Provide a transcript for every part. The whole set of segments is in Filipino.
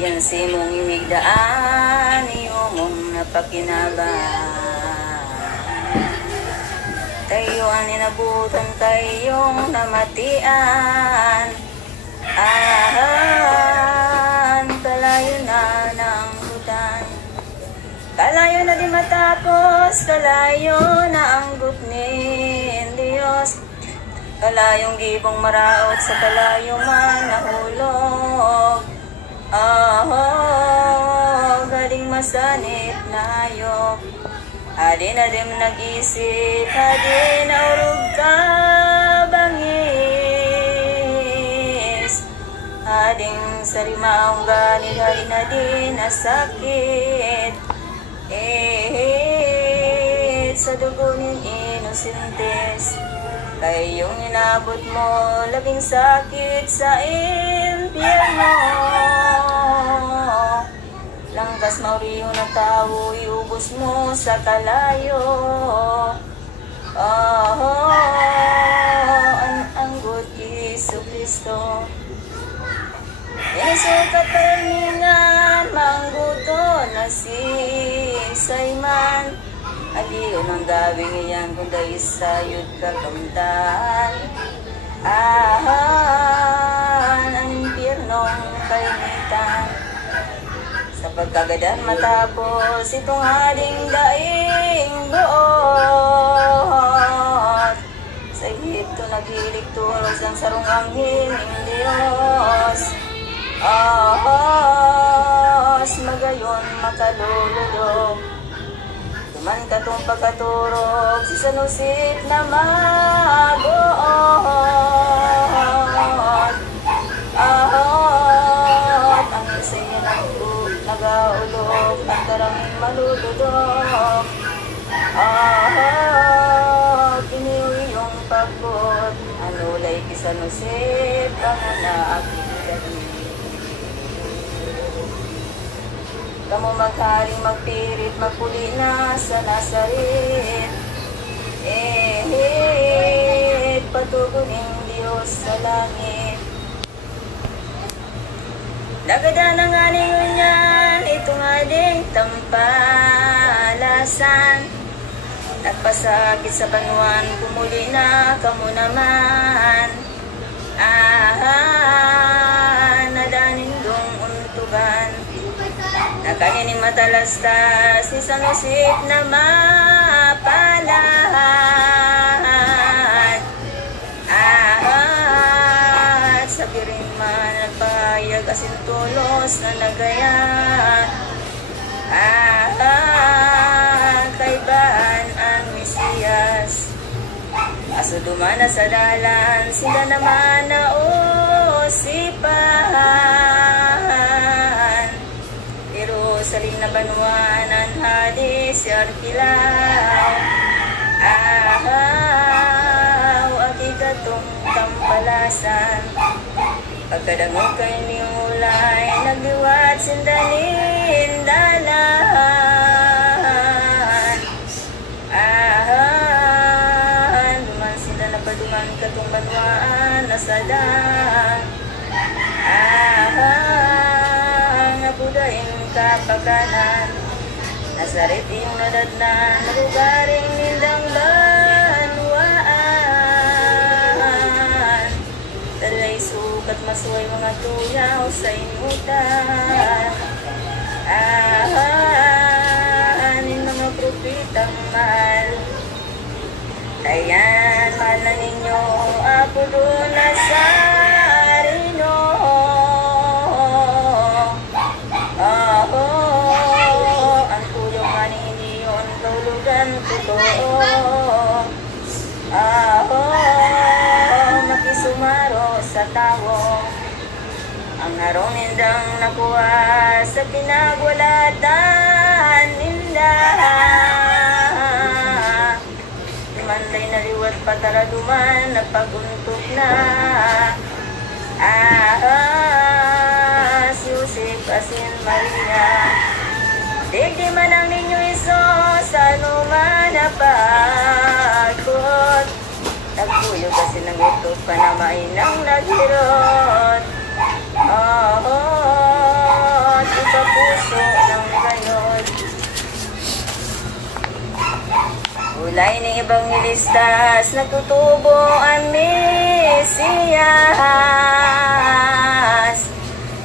Yan si mong imigdaan, iyong napakinabang. Tayo ang inabutan kayong namatian. Kalayo na ng hutan. Kalayo na di matapos, kalayo na ang gupnin Diyos. Kalayong gibong maraot sa kalayo man nahulog. Galing masanip na hayop. Adi na dim nag-isip, adi na urog ka bangis. Ading sarimaong ganit, adi na din nasakit. Sa dugo ng inosentes, kayong inabot mo, labing sakit sa impyerno. Langkas mauriho na tao, iubos mo sa kalayo. Anggot Isu Kristo. Isukat permingan, mangguto na si Sayman. Aliyo ng gawing iyan kung dahil sayod kakamtan. Ang impyernong kainitan. Sa pagkagadan matapos itong haling daing buot. Sa Ehipto naghilig tulos ang sarong anghel ng Diyos. Magayon makalululog. Tuman katong pagkaturog si San Jose na mabuot. Ang isa'y nagaulog, ang karaming maluludok. Piniwi yung pagkot, anulay ki San Jose, pangunaakit. Kamu magharing magpirit, magpuli na sa Nazaret. Patuguning Diyos sa langit. Dagada na nga ninyo yan, ito nga ding tampalasan. Nagpasakit sa banwan, kumuli na kamo naman. Nadanin dong untugan. Nakanin matalastas ni San Jose na mapalahan. Sabirin man nagpahayag asin tulos na nagayan. Kaibaan ang Mesiyas. Aso dumana sa dalan, sila naman na usipahan. Jerusalem na banwanan, hadis, Arkilaw. Akigatong kampalasan. Pagkadango kay niulay, nagliwat sindanin dalan. Duman sila na padungan katong banwaan na sadang. Nabudain kapakanan. Nazaret iyong nadadnan, nagugaring nindang banwaan. Dalay sukat masuway mga tuyaw sa inutan. Anin mga propitang mahal. Ayan, mahal na ninyo, Apo doon Nazareno. Ang tulong nga ninyo, tulugan totoo. Makisumaro sa tao. Ang harong nindang nakuha sa pinagwalatan ninda. Manday na liwat pataraduman na paguntok na. Si Joseph asin Maria. Digdi man ang ninyo Isos, ano man napagkot. Nagpuyo kasi ng ito pa na mainang naghirot. sa puso ng gayon. Ulay ni Evangelistas, nagtutubo ang Mesiyas.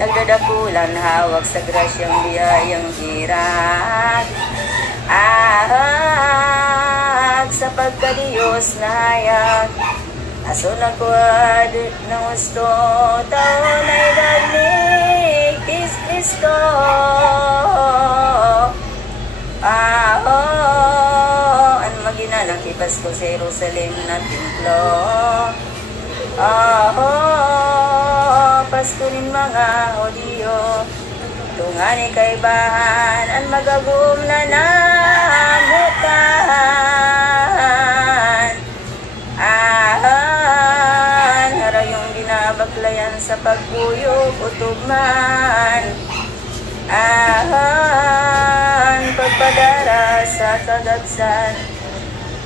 Nagdadapulan hawak sa grasyang biyayang hirap. Ahag sa pagkadiyos na hayag. Aso nagkuhad ng gusto, taon ay dalig, Kis Kristo. An maginanang Pasko sa Jerusalem na templo. Pasko rin mga Hudyo, tungani kay bahan, ang magagum na namutan. Harayong ginabaklayan sa pagbuyog utugman. Pagpadara sa kadagsan,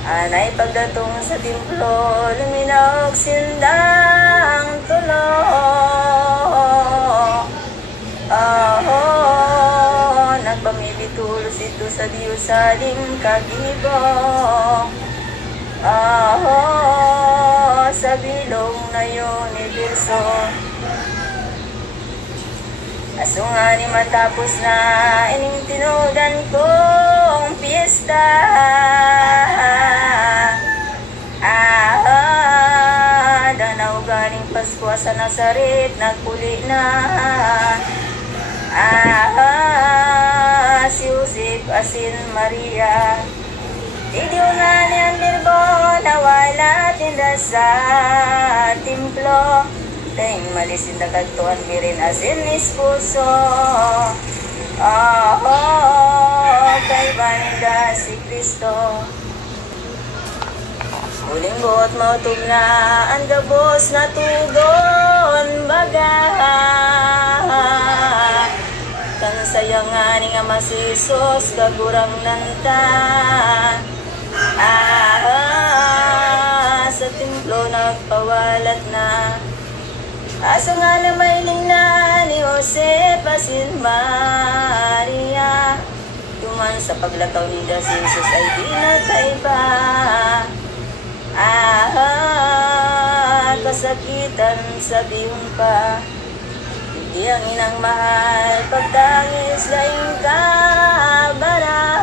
anay pagdatong sa templo, luminaw sindang tulo. Nagpamibitulos ito sa Diyosalim kagibo. Sa bilong na yun ibilso. Aso nga ni matapos na ining tinudan kong piyesta. Danaw galing Pasko sa Nazaret, nagpuli na. Si Joseph asin Maria, Didiyo nga ni ang birbo, nawala tinda sa templo. Dahing malisin na kagtuan mirin asin ispuso. Kay banda si Kristo. Uling buot mautog na ang gabos na tugon baga. Kan sayang nga ni nga masisos kagurang nanta. Sa templo nagpawalat na. Asa nga na mailing na ni Jose asin Maria. Tuman sa paglakaw ni Jesus ay di nagkaiba. Kasakitan sabihon pa, hindi ang inang mahal, pagtangis laing kabarang.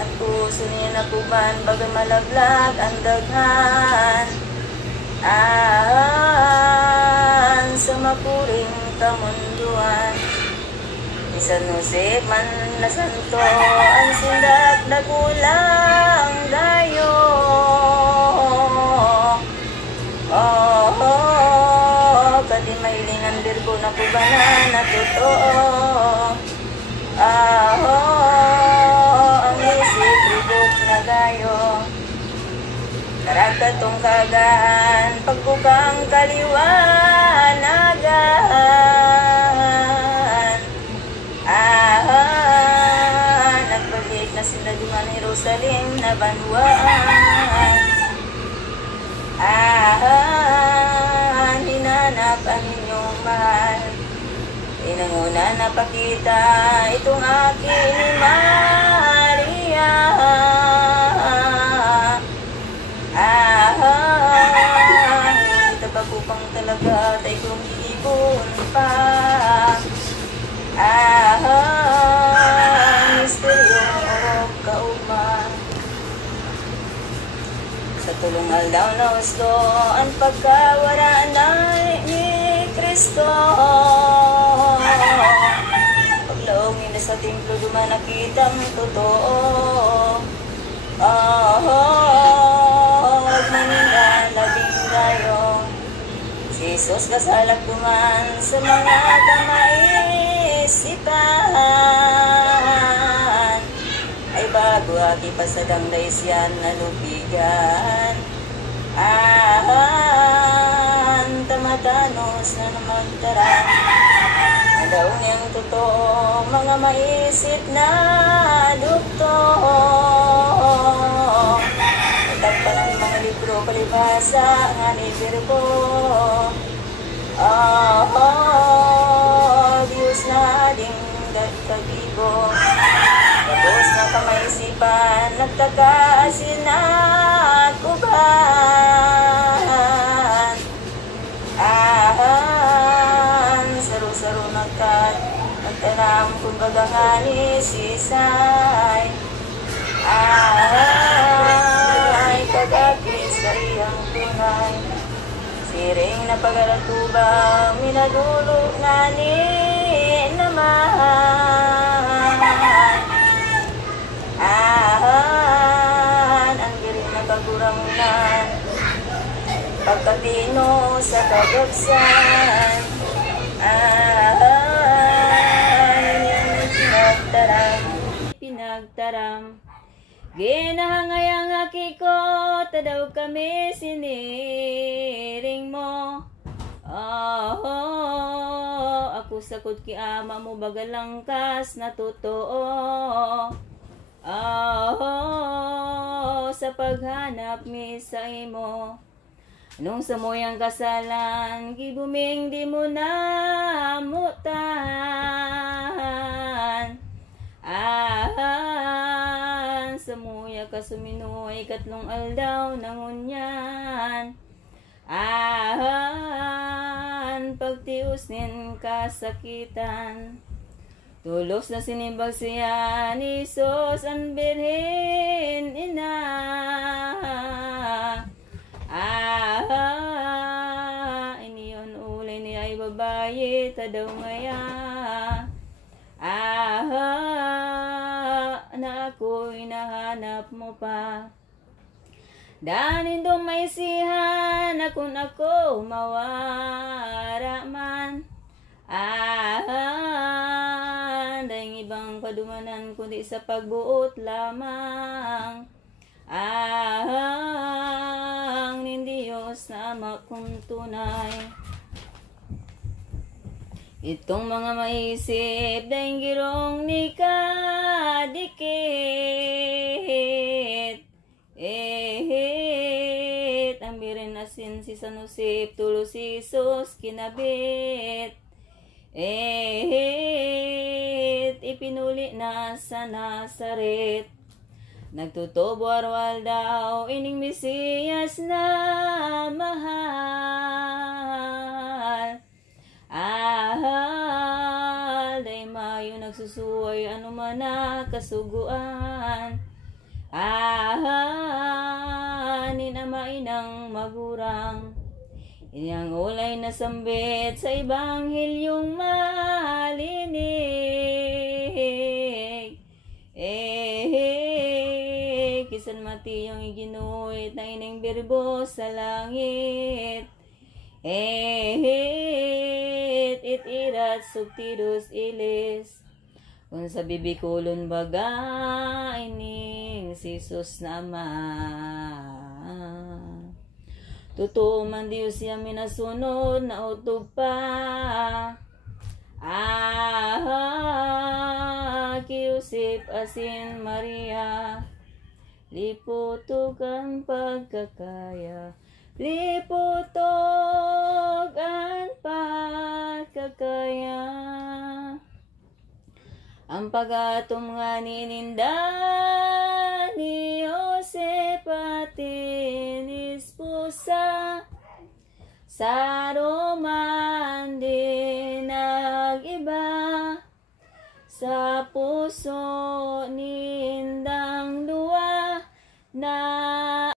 At puso niya nakuban, baga malaglag ang daghan. Sa mapuring kamunduan, San Jose man na santo, ang sindak nagulang dayo. Kadi mailingan birgo na kubanan na totoo. Ang isip ribok na gayo. Karakatong kagaan, pagbukang kaliwanagan. Nagbalik na sila duman Jerusalem na banwaan. Hinanap ang inyong mahal. Inanguna napakita itong aking Maria. Tapagupang talaga tay kong iibon pa. Misteryong orok kauman. Sa tulong aldaw na gusto ang pagkawara na ni Kristo. Paglaong nila sa templo duman nakitang totoo. Magmanila labing dayo. Si Jesus kasalak duman sa mga kamaisipan. Ay bago aki pasadang daisyan na lubigan. Tamatanos na namagdarang. Nadaong niyang totoo, mga maisip na dukto. Tagpa ng mga libro palibasa nga ni Virgo. taram kumbaga nga ni sisay. Ay kagapit sa iyang tunay, siring na pag-alatuba minadulog na ni naman. Ang giring na kagurangan, pagkatino sa kagabsan. Pinagtaram ginahangay ang aki ko, tadaw kami siniring mo. Ako sakot ki ama mo bagalangkas na totoo. Sa paghanap mi sa imo, nung samoyang kasalan, gibuming di mo na mutan. Samuya ka suminuay katlong aldaw nangunyan. Pagtiusnin kasakitan, tulos na sinimbag siya ni Sos ang Birhen ina. Iniyon ulay ni ay babayi tadaw ngaya. Na ako'y nahanap mo pa, danin dumaysihan akong ako mawara man. Dahing ibang padumanan kundi sa pagbuot lamang. Hindi Diyos na ama kong tunay. Itong mga maisip dahing girong ni kadikit. Ang birin asin si sanusip, tulo si Sus kinabit. Ipinuli na sa Nazaret, nagtutubo arwal daw ining Mesiyas na mahal. Day mayo nagsusuway ano man na kasuguan. Ninamay ng magurang, inyang ulay na sambit sa Ebanghilyong malinig. Kisan mati yung iginuit na ining birbo sa langit. Itirat subtidos ilis, kung sa bibikulon baga ining si Sus na ama. Totoo man Diyos siya minasunod na utog pa. Kiusip asin Maria, liputog ang pagkakaya. Liputog ang pagkakaya. Ang pagatom nga nininda ni Jose pati ni esposa, sa Roman din nag-iba, sa puso ninda